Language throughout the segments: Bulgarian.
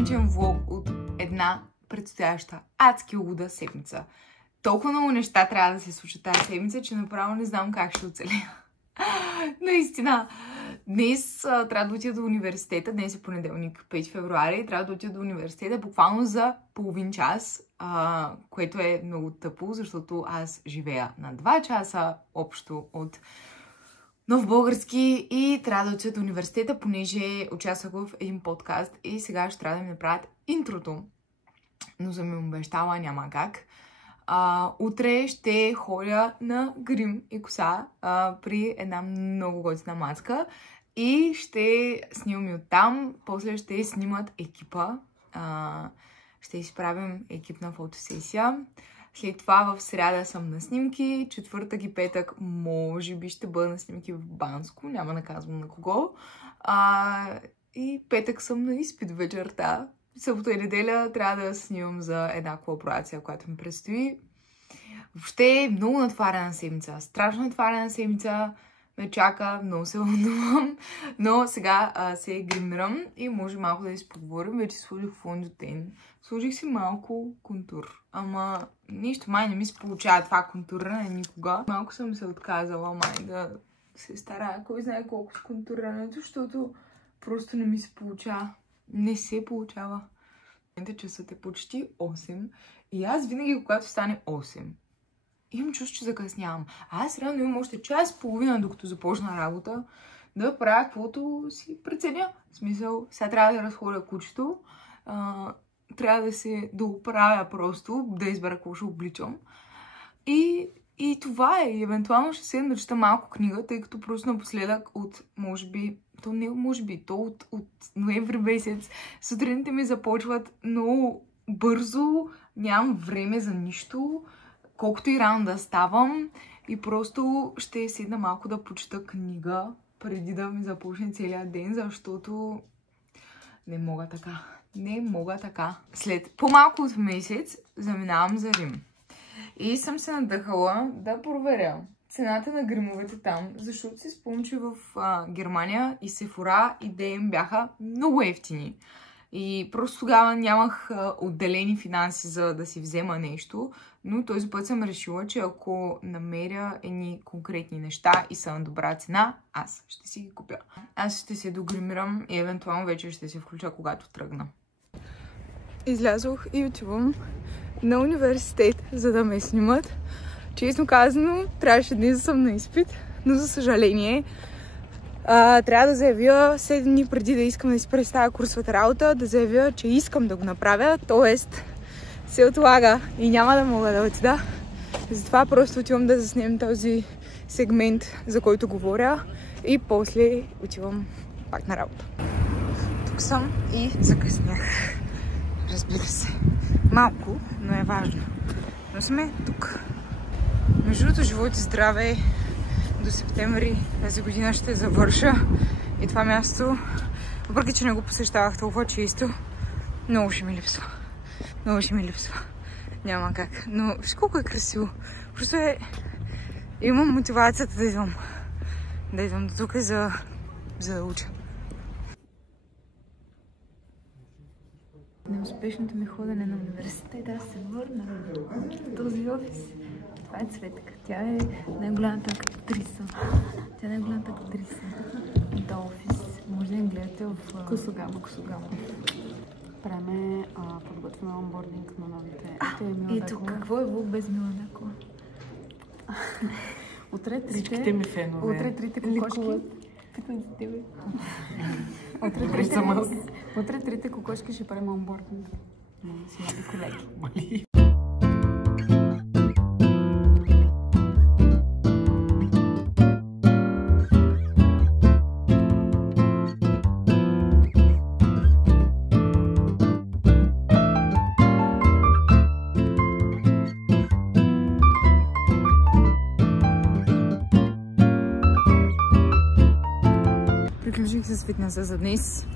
седмичен влог от една предстояща адски луда седмица. Толкова много неща трябва да се случат тази седмица, че направо не знам как ще оцеля. Наистина. Днес трябва да отида до университета. Днес е понеделник, 5 февруари. Трябва да отида до университета буквално за половин час, което е много тъпо, защото аз живея на 2 часа общо от Нов Български и трябва да отида до университета, понеже участвах в един подкаст и сега ще трябва да ми направят интрото. Но съм ми обещала, няма как. Утре ще ходя на грим и коса при една много готина мацка и ще снимам и оттам. После ще снимат екипа. Ще изправим екипна фотосесия. След това в сряда съм на снимки, четвъртък и петък може би ще бъда на снимки в Банско, няма да казвам на кого. И петък съм на изпит вечерта. Събота и неделя трябва да снимам за една колаборация, която ми предстои. Въобще много натварена седмица, страшно натварена седмица, ме чака, много се вълнувам, но сега се гримирам и може малко да изпоговорим. Вече сложих фондютен, сложих си малко контур, ама нищо май не ми се получава това контуриране никога. Малко съм се отказала май да се старая, кой знае колко с контурирането, защото просто не ми се получава. Не се получава. Часът е почти 8 и аз винаги, когато стане 8, имам чувство, че закъснявам. Аз реално имам още час и половина, докато започна работа, да правя каквото си преценя. В смисъл, сега трябва да разходя кучето, трябва да се дооправя просто, да избера какво ще обличам. И това е. И евентуално ще седна да чета малко книга, тъй като просто напоследък от, от ноември месец сутрините ми започват много бързо, нямам време за нищо, колкото и рано да ставам и просто ще седна малко да почета книга преди да ми започне целият ден, защото не мога така. Не мога така. След по-малко от месец заминавам за Рим. И съм се надъхала да проверя цената на гримовете там, защото си спомням, че в Германия и Sephora и DM бяха много ефтини. И просто тогава нямах отделени финанси за да си взема нещо, но този път съм решила, че ако намеря едни конкретни неща и са на добра цена, аз ще си ги купя. Аз ще се догримирам и евентуално вече ще се включа, когато тръгна. Излязох и отивам на университет, за да ме снимат. Честно казано, трябваше днес да съм на изпит, но за съжаление трябва да заявя 7 дни преди да искам да си представя курсовата работа, да заявя, че искам да го направя, т.е. се отлага и няма да мога да отида. Затова просто отивам да заснем този сегмент, за който говоря и после отивам пак на работа. Тук съм и закъснях. Разбира се. Малко, но е важно. Но сме тук. Между другото, живот и здраве, до септември тази година ще завърша. И това място, въпреки че не го посещавах толкова често, много ще ми липсва. Много ще ми липсва. Няма как. Но виж колко е красиво. Просто имам мотивацията да идвам. Да идвам до тук, за да уча. Неуспешното ми ходене на университета, аз се върна в този офис. Това е Цветка. Тя е най-голямата актриса. Тя е най-голямата актриса на този офис. Може да я гледате в Косогама. Правиме подготвяме онбординг на новите. Ето, какво е влог без Мила Дакова? Утре всичките ми фенове. Утре трите кокошки. Питам за тебе. Утре трите кокошки ще правим онбординг. Си нови колеги. Приключих с фитнеса за днес.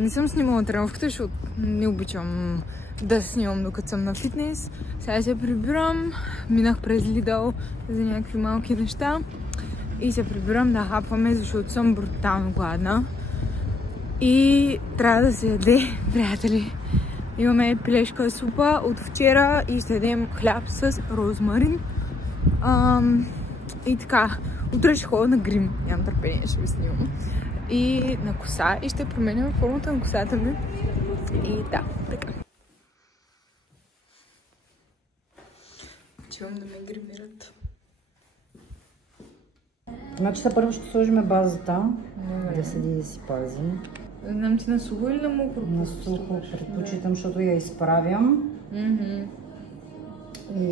Не съм снимала тренировката, защото не обичам да снимам докато съм на фитнес. Сега се прибирам, минах през Лидъл за някакви малки неща и се прибирам да хапваме, защото съм брутално гладна. И трябва да се яде, приятели. Имаме пилешка супа от вчера и ще ядем хляб с розмарин. И така, утре ще ходя на грим. Нямам търпение, ще ви снимам. И на коса и ще променям формата на косата ми. И да, така. Чувам да ме гримират. Значи първо ще сложим базата, да седи и да си пази. Не знам ти на сухо или на мокро? На сухо предпочитам, защото я изправям. И...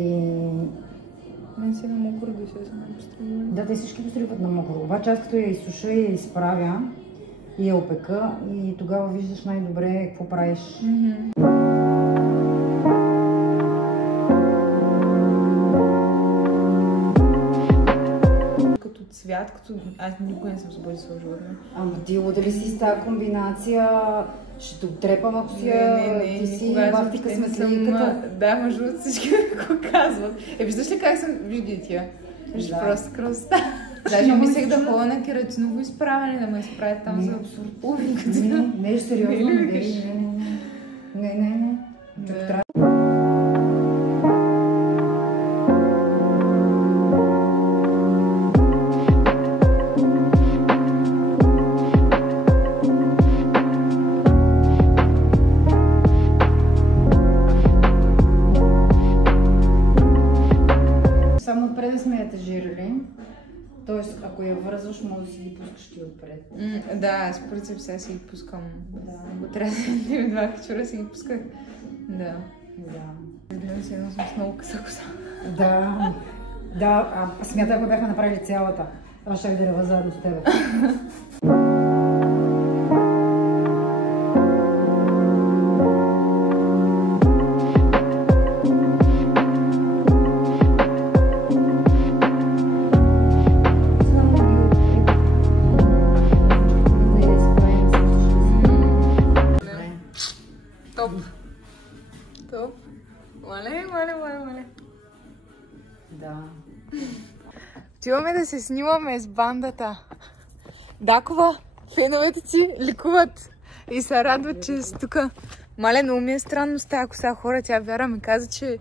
Не си на мокро да се постригвали. Да, те всички постригват на мокро. Обаче аз като я изсуша и я изправя и я опека и тогава виждаш най-добре какво правиш. Като цвят, като... Аз никога не съм се сложила. Ама ти дали си с тази комбинация, ще те отрепам, ако си ти си бафтика сметлийката. Да, между всички го казват. Виждаш ли как съм... Вижди тия. Виж просто красота. Даже мислех да ходя на кератиново изправяне, да ме изправят там за абсурд половинката. Не, сериозно. Не. Само отпред да сме етажирали. Тоест, ако я вързваш, може да си ги пускаш ти отпред. Да, аз по принцип сега си ги пускам. Ако трябва да имам два качура, си ги пусках. Да. Видно си, едно съм с много къса коса. Да, смятай, ако бяхме направили цялата. Аз щях да рева заедно с тебе. Топ. Мале. Да. Отиваме да се снимаме с бандата. Дакова, феновете си ликуват и се радват, че си тук. Мале, много ми е странно с тази коса, хора. Тя Вяра ми каза, че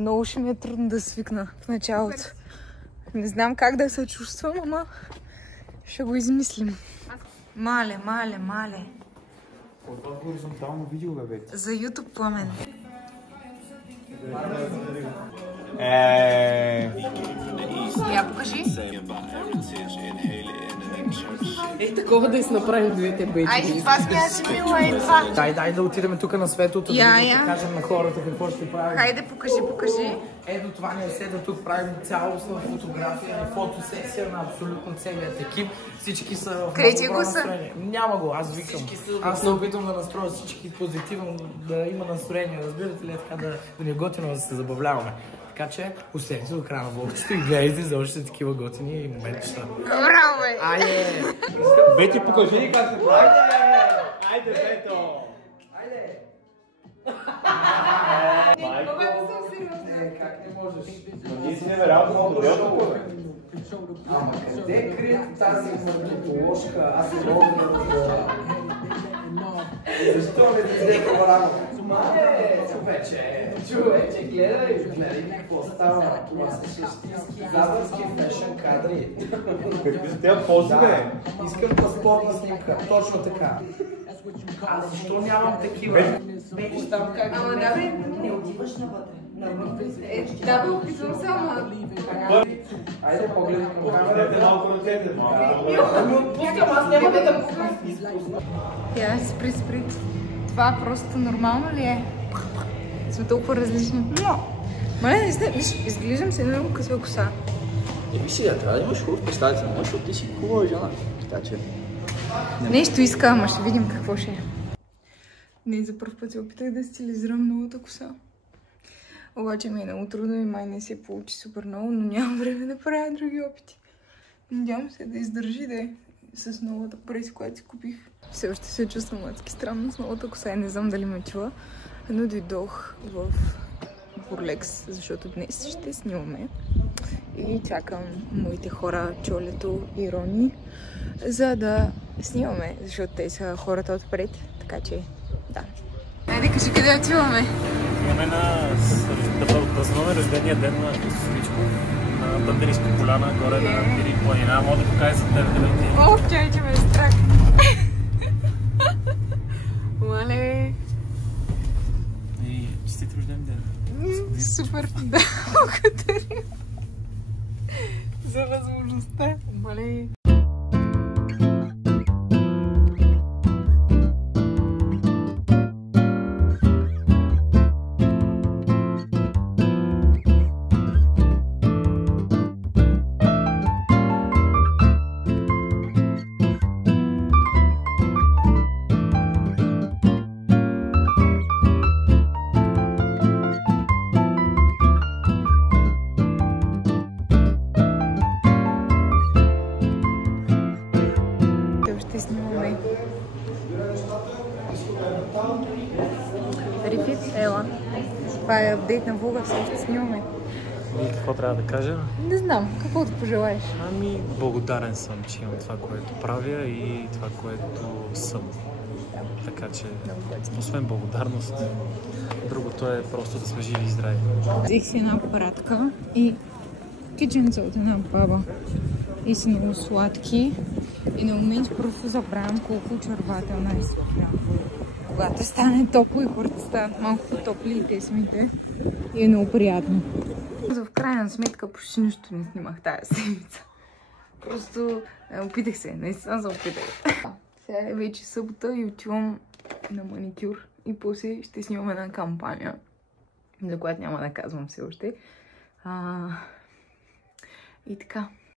много ще ми е трудно да свикна в началото. Не знам как да се чувствам, ама ще го измислим. Мале. Това хоризонтално видео, бе. За YouTube, Пламен. Я покажи. Такова да си направим двете бейджи. Айде, това сме аз и мила и това. Дай да отидем тук на светлото, да кажем на хората какво ще правим. Хайде, покажи. Ето това ни е седа, тук правим цялостна фотография и фотосесия на абсолютно целият екип. Всички са в много добро настроение. Няма го, аз викам. Аз се опитвам да настроя всички позитивно, да има настроение, разбирате ли, така да ни е готино да се забавляваме. Така че, останете до края на влогчето и гледайте за още такива готини моментища. Браво, бе! Айде! Бети, покажи как се прави. Айде, Бето! Айде! Как не можеш? Ние си невероятно много добре толкова. Ама къде крият тази мъртволожка? Аз не мога да... Защо не даде по-рано? Човече, гледай какво става. Това са шестински забърски фешън кадри. Какви са тези пози, бе? Искам паспортна снимка, точно така. А защо нямам такива? Ама да, бе, Не отиваш навътре. да, бе, опитвам се, ама... Айде, погледни към камерата. Дайте малко ръцете, малко. Ами отпускам, аз няма да те изпусна. Я, спри. Това просто нормално ли е? Сме толкова различни. Мале, наистина, виж, изглеждам се много късва коса. Виж сега, трябва да имаш хубав представител, защото ти си хубава жена. Така че... Нещо иска, ама ще видим какво ще е. Не, за първ път се опитах да стилизирам новата коса. Обаче ми е много трудно и май не се получи супер много, но нямам време да правя други опити. Надявам се да издържи да е с новата преси, която си купих. Все още се чувствам адски странно с новата коса и не знам дали ме чува, но дойдох в Фурлекс, защото днес ще снимаме. И чакам моите хора, Чолето и Рони, за да снимаме, защото те са хората отпред. Така че, да. Айде, кажи къде отиваме? Имаме да празнуваме рождения ден на Христичко на Бънделиска поляна, горе на Пири планина. Мога да покажа за тебе да ти. Ох, че ме е страх. Мале. И честит рожден ден. Супер, да, благодаря за възможността. Мале. Рефит, ела. Това е апдейт на влога, все още снимаме. И какво трябва да кажа? Не знам, каквото пожелаеш. Ами, благодарен съм, че имам това, което правя и това, което съм. Така че, освен благодарност, другото е просто да сме живи и здрави. Взех си една пратка и киченца от една баба. И са много сладки. И на момент просто забравям колко очарвателна е София. Когато стане топло и хората стават малко по-топли и песмите. И е много приятно. В крайна сметка почти нищо не снимах тази седмица. Просто опитах се, наистина се опитах. Сега е вече събота и отивам на маникюр. И после ще снимам една кампания, за която няма да казвам все още. И така.